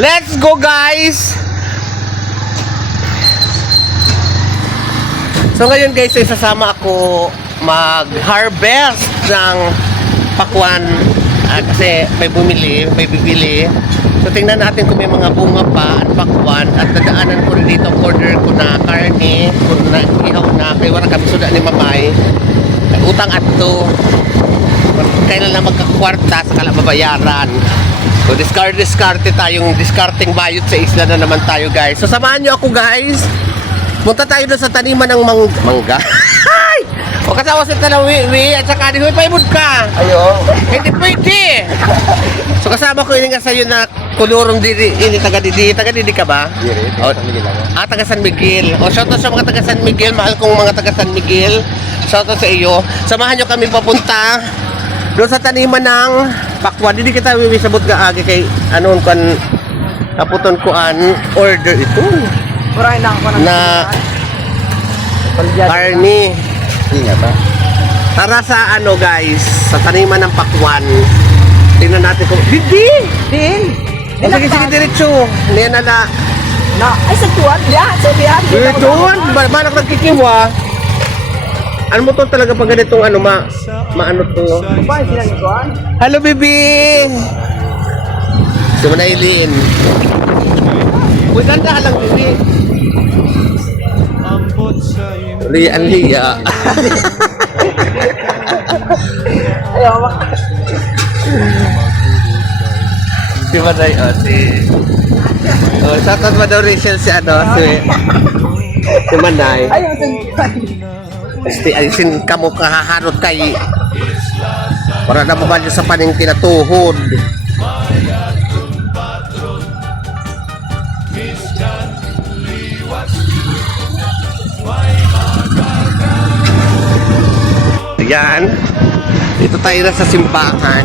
Let's go, guys. So ngayon guys, ay sasama ako mag-harvest ng pakwan. Kasi may bumili, may bibili. So tingnan natin kung may mga bunga pa at pakwan. At dadaanan ko rin dito, order ko na karne, kung na ihaw na, kaya wala kami suda ni Mamay. Utang ato. Kailan na magkakwarta, saka lang mabayaran. So discarte tayong discarding bayot sa isla na naman tayo guys. So samahan nyo ako guys. Punta tayo doon sa taniman ng mangga. O kasama sa talawi at saka di paimod ka. Ayo. Hindi pwede. So kasama ko ini nga sa'yo na kulurong didi, ini taga didi ka ba? Diri, O, San Miguel ako. taga San Miguel. O shoutout sa mga taga San Miguel, mahal kong mga taga San Miguel. Shoutout sa iyo. Samahan nyo kami papunta doon sa taniman ng pakwan. Hindi kita wiwisabot ga agi kay anon kan kaputon ko an order ito. Murahin na ako Na karni. Ingat ha. Tara sa ano guys, sa taniman ng pakwan. Tingnan natin kung Didi! Din. O, sige diretso. Hindi na na. Ay sa tuwan. Yan. So yan. Doon, balak nagkikiwa. Ano mo to talaga pag ganitong ano maano to? Pa sila ni tuwan. Hello baby. Sumanailin. Uy, ganda lang baby. Liya. Ayo. Si Maday, shoutout mo daw Rachel si Manay. Ayo. Alisin ka mo kahaharot kay para na mabalyo sa paning tinatuhod. Yan. Dito tayo na sa simbahan.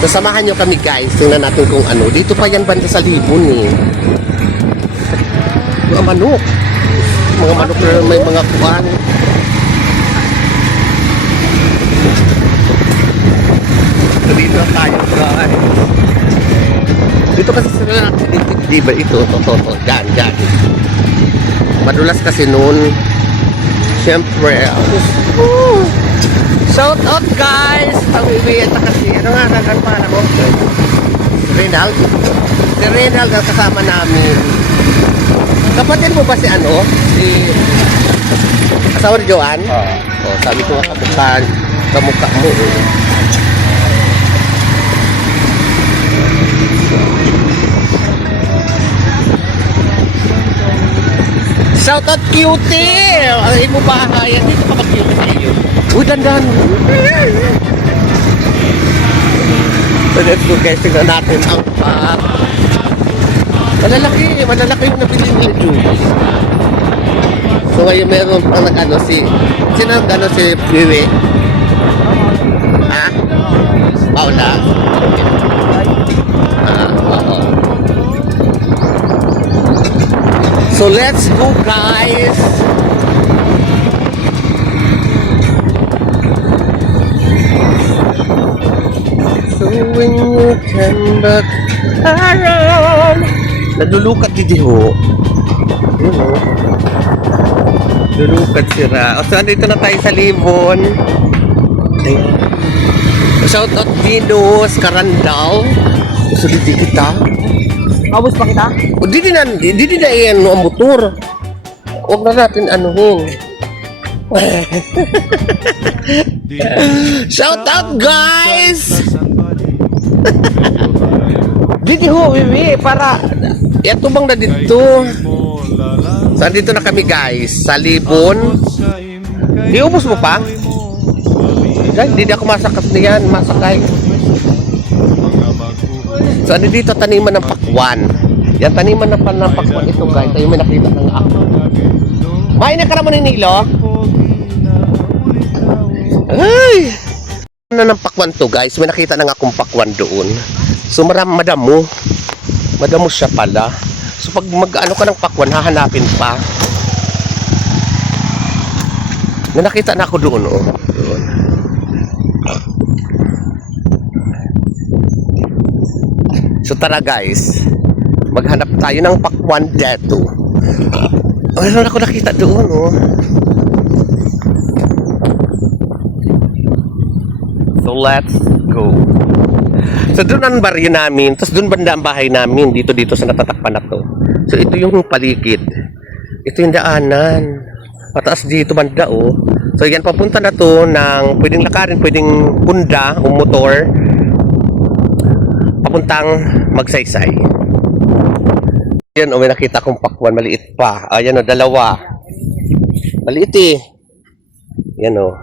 Nasamahan nyo kami guys. Tingnan natin kung ano. Dito pa yan banda sa Libon eh. Mga manok. Mga manok na may mga kuwan. So, dito na tayo guys. Dito kasi sila di ba ito? Toto. Yan. Madulas kasi noon. Siyempre. Shout out guys! Tawiwi at kasi ano nga ang pangalan mo? Reynald? Si Reynald ang kasama namin. Kapatid mo ba si ano? Si asawa ni Joanne? Oo. Sabi ko nga kamukha mo. Shout out cutie! Ang imo bahayan dito ka mag-cutie sa iyo. Uy, dandan! So let's go guys, tingnan natin ang pak. Malalaki yung nabili ni Judy. So ngayon meron pang nag-ano si Vivi? Ha? Paula? Oo. So let's go guys. So when you come back around. Nadulukat di ho. Yun o. Dulukat sira. O so andito na tayo sa Libon. Shout out Venus Carandal. So dito kita. Abos pa kita? O di na iyan ang motor. Huwag na natin anuhin. Shout out guys! Dito ho, Wiwi, para yato bang na dito. Saan dito na kami guys? Sa Libon. Di ubos mo pa? Hindi ako masakat niyan, masakay. So ano dito, taniman ng pakwan. Yan, taniman ng pakwan ito guys. Tayo may nakita ng ako. May nakara mo ni Nilo? Ay! Ano ng pakwan to guys? May nakita ng akong pakwan doon. So madamo. Madamo siya pala. So pag mag-ano ka ng pakwan, hahanapin pa. Nakita na ako doon, oh. Doon. So tara guys, maghanap tayo ng pakwan dito. Meron ako nakita doon, oh. So let's go. So doon ang baryo namin, tapos doon banda ang bahay namin, dito sa natatakpan na to. So ito yung paligid. Ito yung daanan. Pataas dito banda, oh. So yan, papunta na to ng pwedeng lakarin, pwedeng punda o motor. Papuntang Magsaysay. Yan, oh, may nakita kong pakwan, maliit pa. Ayan, oh, dalawa. Maliit eh. Yan, oh.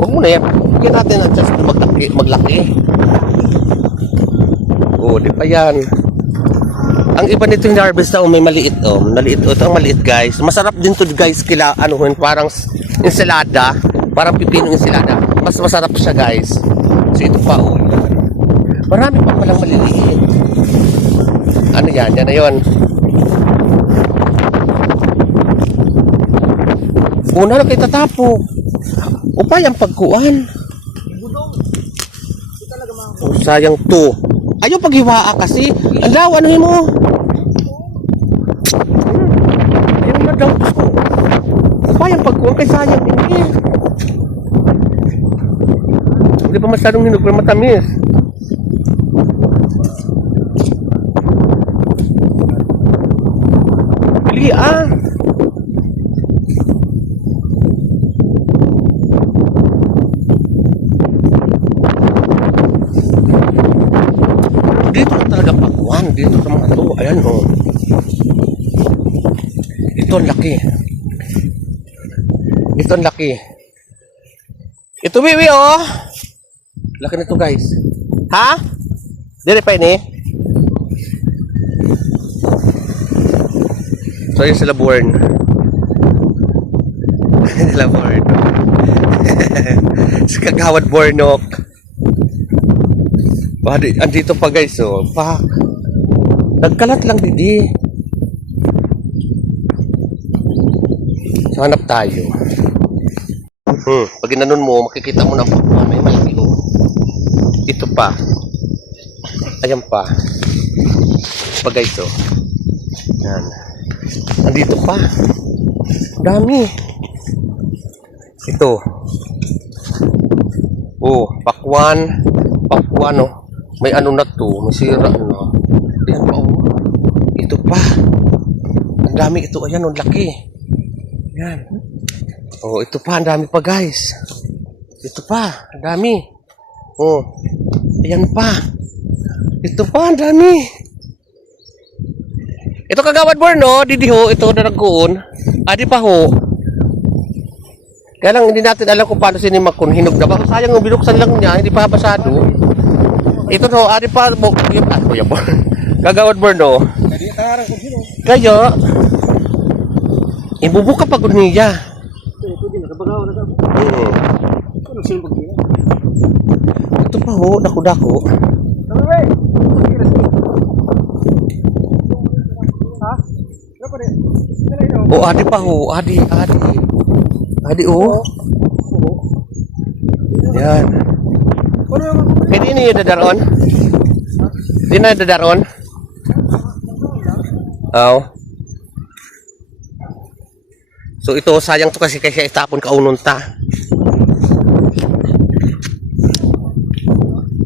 Huwag mo na yan. Yan natin ang chance na maglaki. Oh, di pa yan. Ang iba nito yung harvest na, oh, may maliit, oh. Maliit, oh. Ito ang maliit, guys. Masarap din to, guys, kila, parang ensalada. Parang pipinong ensalada. Mas masarap siya, guys. So, ito pa, oh. Marami pa palang maliliit. Ano yan? Yan na yun. Una na kayo tatapok. Upay ang pagkuan. Oh, sayang to. Ayaw paghiwaa kasi. Ang daw, ano mo? Ayaw na daw. Upay ang pagkuan kay sayang hindi. Hindi pa masyadong hinog pero matamis. Pili ah. Dito na talaga pakwan. Dito sa mga to. Ayan, oh. Ito ang laki. Ito ang laki. Ito, Wiwi, oh. Laki nito, guys. Ha? Dire pa ini. So, yun sila born. Sila born. Sa Kagawad Bornok. Andito pa, guys, oh. Pak. Nagkalat lang, didi. So, hanap tayo. Pag inanon mo, makikita mo ng pakwan. May malaki, oh. Ito pa. Ayan pa. Pa, guys, oh. Yan. Nandito pa. Dami. Ito. Oh, pakwan. Pakwan, oh. May ano na to. May sira, no. Ayan pa, oh. Ito pa. Ang dami ito. Ayan, oh. Laki. Yan. Oh, ito pa. Ang dami pa, guys. Ito pa. Ang dami. Oh. Ayan pa. Ito pa. Ang dami. Ito Kagawad Borno, didi ho, ito na nagkuon. Adi pa ho. Kaya lang hindi natin alam kung paano sinima kung hinog na ba. Sayang yung binuksan lang niya, hindi pa basado. Ito ho, adi pa mo. Kuya po. Kagawad Borno. Kaya, ibubuka pa gud niya. Ito pa ho, dako-dako. Oh, adi pa ho. Adi, oh. Yan. Hindi niyo dadaron? Hindi na dadaron? Oh. So, ito, sayang to kasi itapon kaunon ta.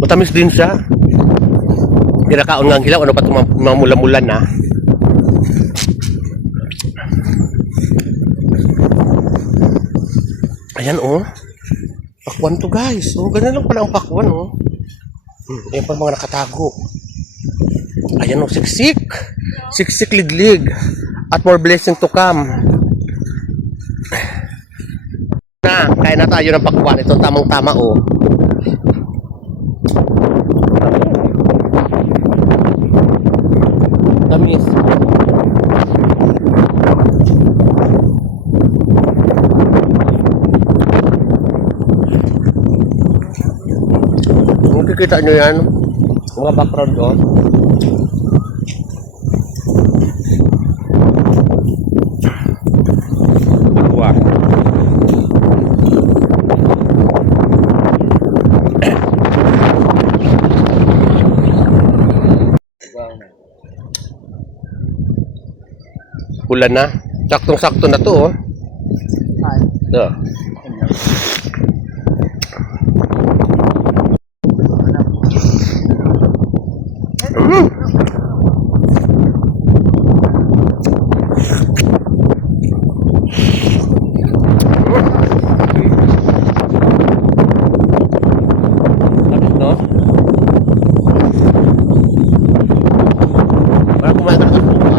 Matamis din siya. Hindi na kaon nga ang hilaw. Ano pa ito mamula-mulan na. Ayan, oh. Pakwan to, guys. Oh, ganun lang pala ang pakwan, oh. Ayan pa mga nakatago. Ayan, oh. Siksik. Siksik liglig. At more blessing to come. Kaya na tayo ng pakwan. Ito tamang-tama, oh. Tamis. Kita nyo yan, mga background doon. Wow. Ulan na. Saktong-sakto na to, oh. Ay. Ito. Tapos, no? Parang kumain ka ng bukas.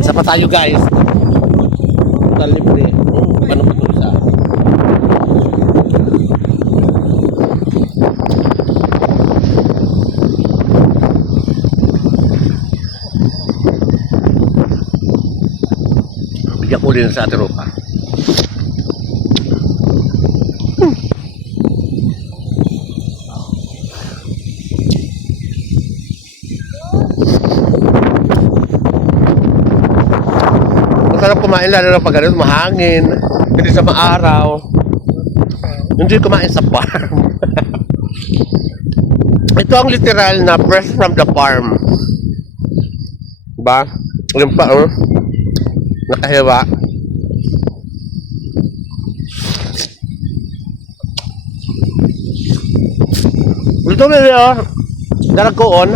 Isa pa tayo, guys. Libre. Paano pa ito isa? Bigyan ko rin sa ating ropa. Masarap kumain lalo na pag ganito, mahangin, hindi sa maaraw. Hindi kumain sa farm. Ito ang literal na fresh from the farm. Diba? Yung pa, oh. Nakahiwa. Ito ba yun? Daragoon?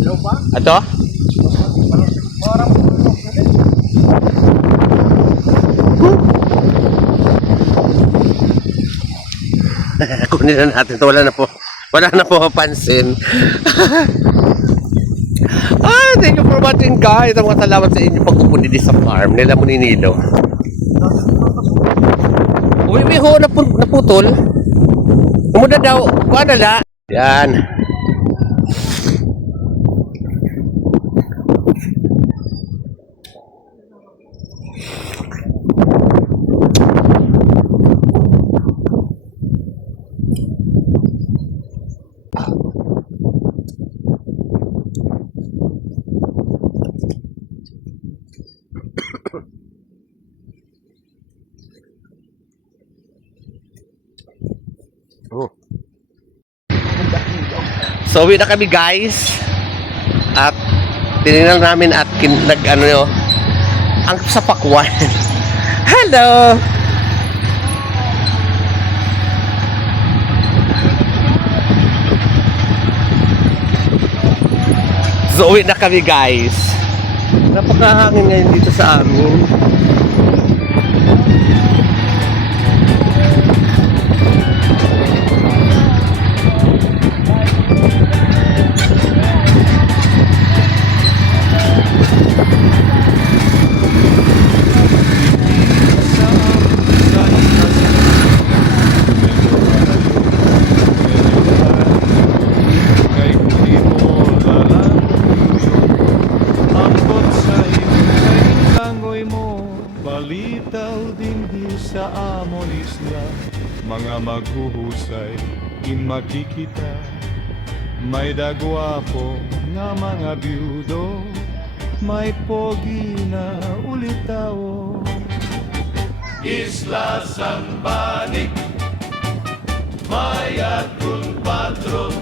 Hello pa? Ito? Kunin na natin ito. Wala na po mapansin. Ay, thank you for watching, guys. Ang mga salamat sa inyo pagpupunti di sa farm nila Muninilo. Uy, may ho naputol. Umuna daw. Kuha na la. Yan. Oh. So, uwi na kami, guys. At tinignan namin at ang sa pakwan. Hello! So, uwi na kami, guys. Napakahangin ngayon dito sa amin. Balitaw din di sa amon isla, mga maghuhusay in makikita. May dagwapo nga mga byudo, may pogi na ulitaw. Isla San Banik, may atun patron,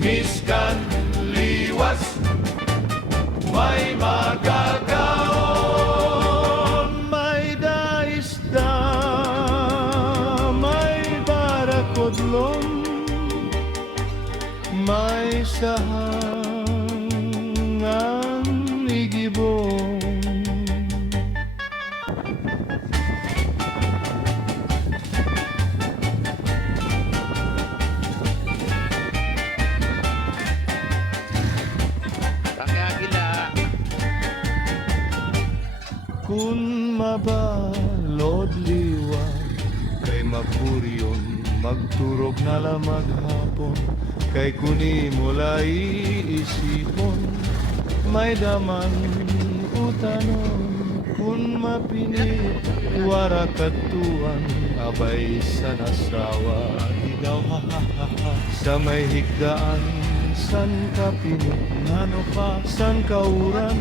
miskan liwas, may magagaon, may daisda, may barakodlon, may sahangan igibong. Kung mabalod liwag, kay mapuryon, magturog na lang maghapon, kay kuni mula iisipon, may daman utanon. Kung mapinit, warakatuan, abay sa nasawa, higaw ha ha ha ha, sa may higdaan, san ka pinunano pa, san kauran,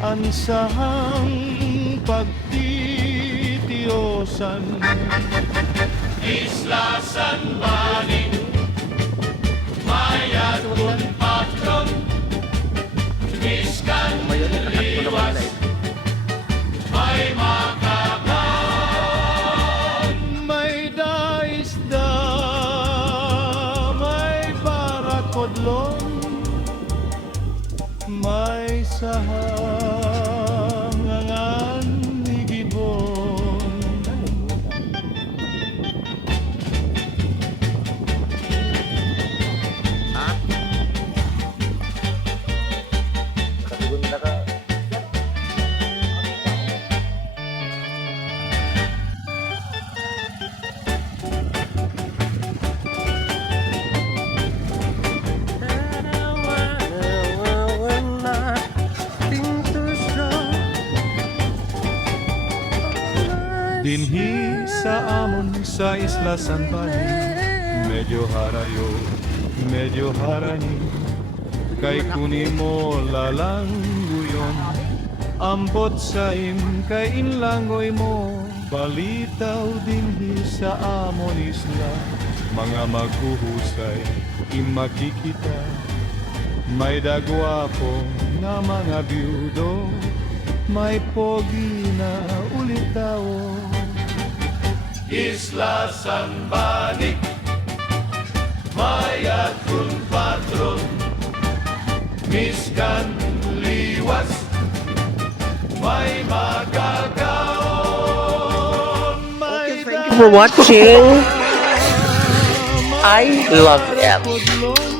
ansahang pagtitiyosan. Isla San Bani, mayat kun patron, miskan liwas, may makakan, may daisda, may parakodlon, may sahangangan ni gibon. Bunda ka. Dinhi sa amon sa Isla San Bani, medyo harayo, medyo harani, kay kuni mo lalangguyon, ambot sa kay inlangoy mo, balitaw dinhi sa amon isla, mga maghuhusay, makikita, may dagwapo na mga byudo, may pogi na ulitaw. Isla San Bani, mayat kun patron, miskan liwas, may magagaon, may For watching, I love it. dagwapo